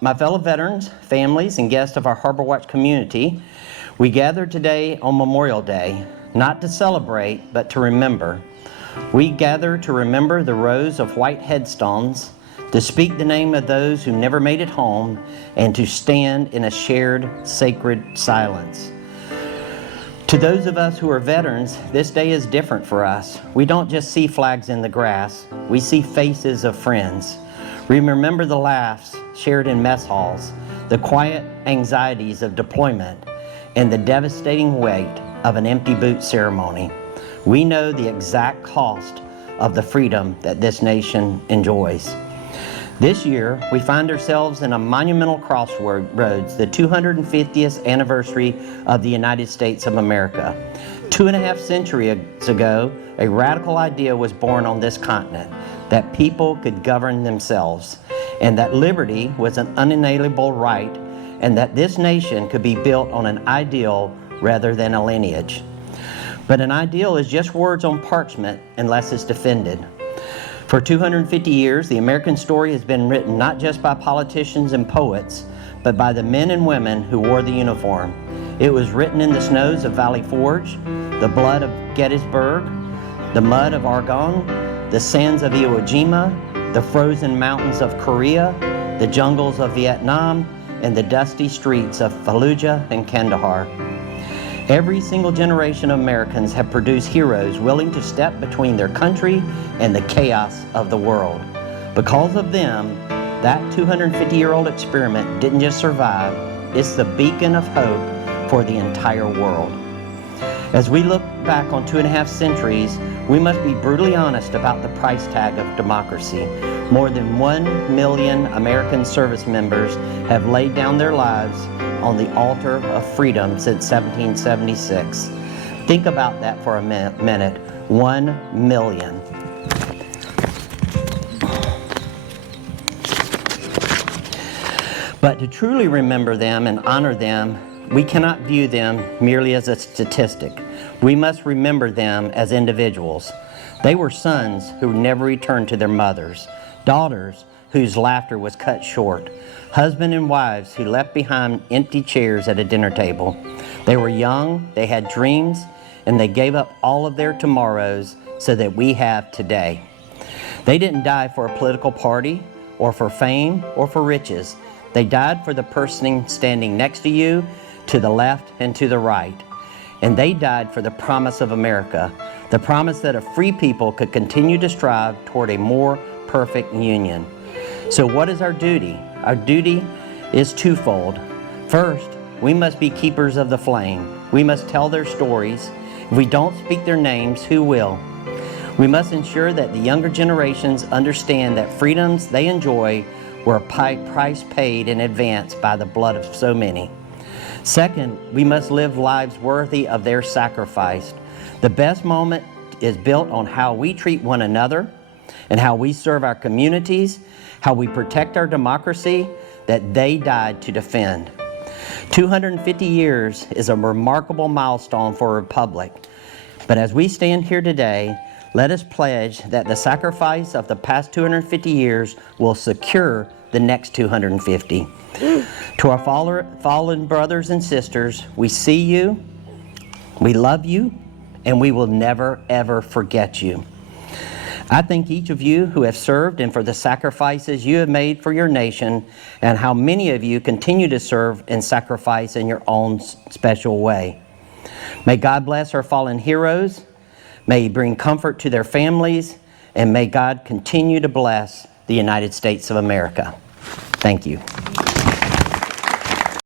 My fellow veterans, families, and guests of our Harbor Watch community, we gather today on Memorial Day, not to celebrate, but to remember. We gather to remember the rows of white headstones, to speak the name of those who never made it home, and to stand in a shared sacred silence. To those of us who are veterans, this day is different for us. We don't just see flags in the grass, we see faces of friends. We remember the laughs shared in mess halls, the quiet anxieties of deployment, and the devastating weight of an empty boot ceremony. We know the exact cost of the freedom that this nation enjoys. This year, we find ourselves in a monumental crossroads, the 250th anniversary of the United States of America. 2.5 centuries ago, a radical idea was born on this continent, that people could govern themselves, and that liberty was an unalienable right, and that this nation could be built on an ideal rather than a lineage. But an ideal is just words on parchment unless it's defended. For 250 years, the American story has been written not just by politicians and poets, but by the men and women who wore the uniform. It was written in the snows of Valley Forge, the blood of Gettysburg, the mud of Argonne, the sands of Iwo Jima, the frozen mountains of Korea, the jungles of Vietnam, and the dusty streets of Fallujah and Kandahar. Every single generation of Americans have produced heroes willing to step between their country and the chaos of the world. Because of them, that 250-year-old experiment didn't just survive, it's the beacon of hope for the entire world. As we look back on 2.5 centuries, we must be brutally honest about the price tag of democracy. More than 1 million American service members have laid down their lives on the altar of freedom since 1776. Think about that for a minute. 1 million. But to truly remember them and honor them, we cannot view them merely as a statistic. We must remember them as individuals. They were sons who never returned to their mothers, daughters whose laughter was cut short, husbands and wives who left behind empty chairs at a dinner table. They were young, they had dreams, and they gave up all of their tomorrows so that we have today. They didn't die for a political party, or for fame, or for riches. They died for the person standing next to you, to the left and to the right. And they died for the promise of America, the promise that a free people could continue to strive toward a more perfect union. So what is our duty? Our duty is twofold. First, we must be keepers of the flame. We must tell their stories. If we don't speak their names, who will? We must ensure that the younger generations understand that freedoms they enjoy were a price paid in advance by the blood of so many. Second, we must live lives worthy of their sacrifice. The best moment is built on how we treat one another and how we serve our communities, how we protect our democracy that they died to defend. 250 years is a remarkable milestone for a republic. But as we stand here today, let us pledge that the sacrifice of the past 250 years will secure the next 250. To our fallen brothers and sisters, we see you, we love you, and we will never, ever forget you. I thank each of you who have served and for the sacrifices you have made for your nation, and how many of you continue to serve and sacrifice in your own special way. May God bless our fallen heroes. May He bring comfort to their families, and may God continue to bless the United States of America. Thank you.